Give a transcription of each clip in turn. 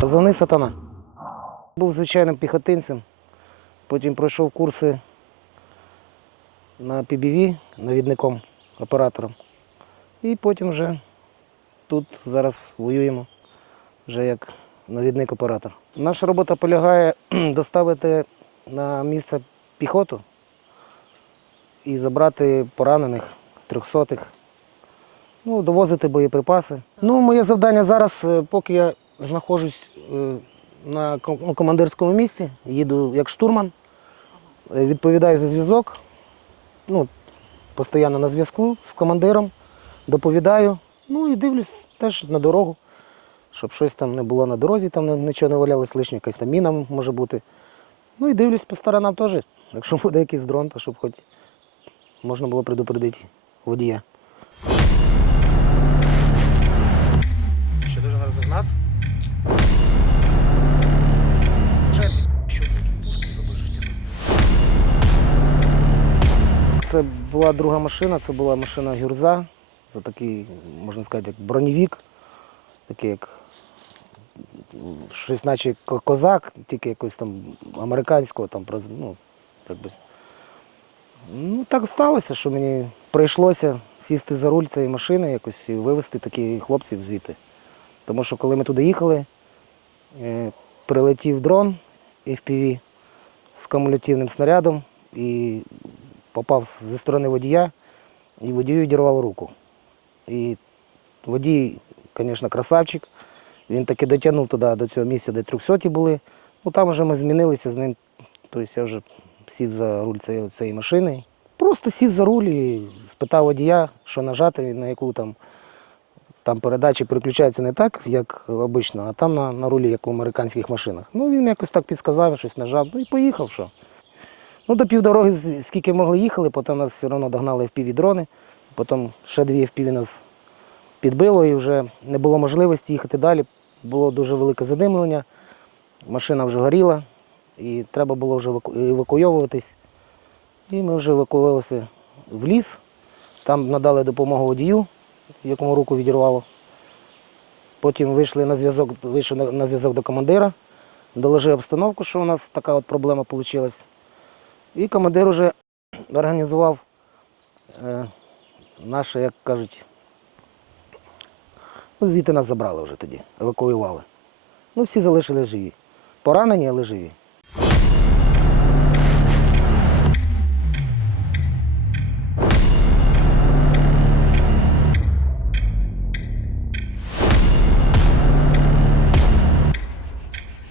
Позивний сатана. Був звичайним піхотинцем, потім пройшов курси на PBV, навідником, оператором. І потім вже тут зараз воюємо вже як навідник-оператор. Наша робота полягає доставити на місце піхоту і забрати поранених, трьохсотих, ну, довозити боєприпаси. Ну, моє завдання зараз, е, поки я знаходжусь е, на командирському місці, їду як штурман, е, відповідаю за зв'язок, ну, постійно на зв'язку з командиром, доповідаю, ну і дивлюсь теж на дорогу, щоб щось там не було на дорозі, там нічого не валялось лишнє, якась там міна може бути. Ну і дивлюсь по сторонам теж, якщо буде якийсь дрон, то щоб хоч можна було предупредити водія. Ще должен розігнатися. Це була друга машина, це була машина Гюрза. Це такий, можна сказати, як броневік, такий як щось наче козак, тільки якось там американського, там, ну, як би. Ну, так сталося, що мені прийшлося сісти за руль цієї машини якось і вивезти таких хлопців звідти. Тому що коли ми туди їхали, е, прилетів дрон FPV з кумулятивним снарядом і попав зі сторони водія, і водію відірвало руку. І водій, звісно, красавчик. Він таки дотягнув туди до цього місця, де 300 були. Ну там вже ми змінилися з ним. Тобто я вже сів за руль цієї машини. Просто сів за руль і спитав водія, що нажати, на яку там. Там передачі переключаються не так, як обично, а там на, на рулі, як у американських машинах. Ну він якось так підказав, щось нажав, ну і поїхав. що. Ну, до півдороги, скільки могли їхали, потім нас все одно догнали в дрони, потім ще дві FPV нас підбило і вже не було можливості їхати далі. Було дуже велике задимлення, машина вже горіла, і треба було вже евакуйовуватись. І ми вже евакуювалися в ліс, там надали допомогу водію, якому руку відірвало. Потім вийшли на зв'язок, вийшов на- зв'язок до командира, доложив обстановку, що у нас така от проблема вийшла. І командир вже організував е, наше, як кажуть, ну, звідти нас забрали вже тоді, евакуювали. Ну, всі залишили живі. Поранені, але живі.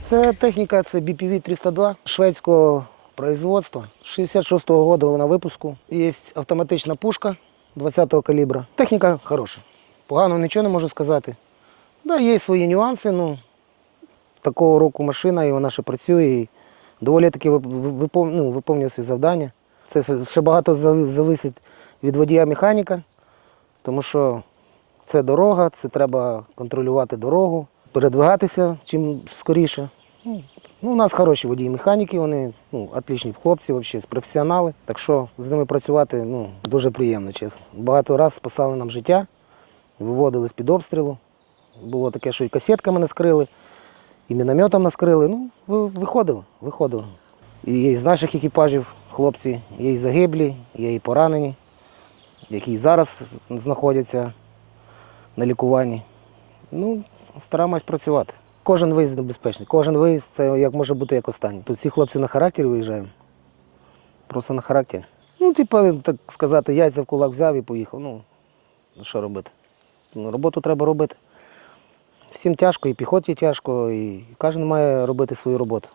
Це техніка, це BPV 302 шведського производства. 66-го року вона випуску. Є автоматична пушка 20-го калібра. Техніка хороша. Погано нічого не можу сказати. Да, є свої нюанси, ну такого року машина, і вона ще працює. І доволі таки ну, виконує свої завдання. Це ще багато зависить від водія механіка, тому що це дорога, це треба контролювати дорогу, передвигатися чим скоріше. Ну, у нас хороші водії механіки, вони ну, отлічні хлопці, взагалі, професіонали. Так що з ними працювати ну, дуже приємно, чесно. Багато разів спасали нам життя, виводили з-під обстрілу. Було таке, що і касетками нас крили, і мінометом нас крили. Ну, виходили, виходили. І є з наших екіпажів хлопці, є і загиблі, є і поранені, які зараз знаходяться на лікуванні. Ну, стараємось працювати. Кожен виїзд небезпечний, кожен виїзд це як може бути як останній. Тут всі хлопці на характері виїжджаємо. Просто на характері. Ну, типа, так сказати, яйця в кулак взяв і поїхав. Ну, що робити? Ну, роботу треба робити. Всім тяжко, і піхоті тяжко, і кожен має робити свою роботу.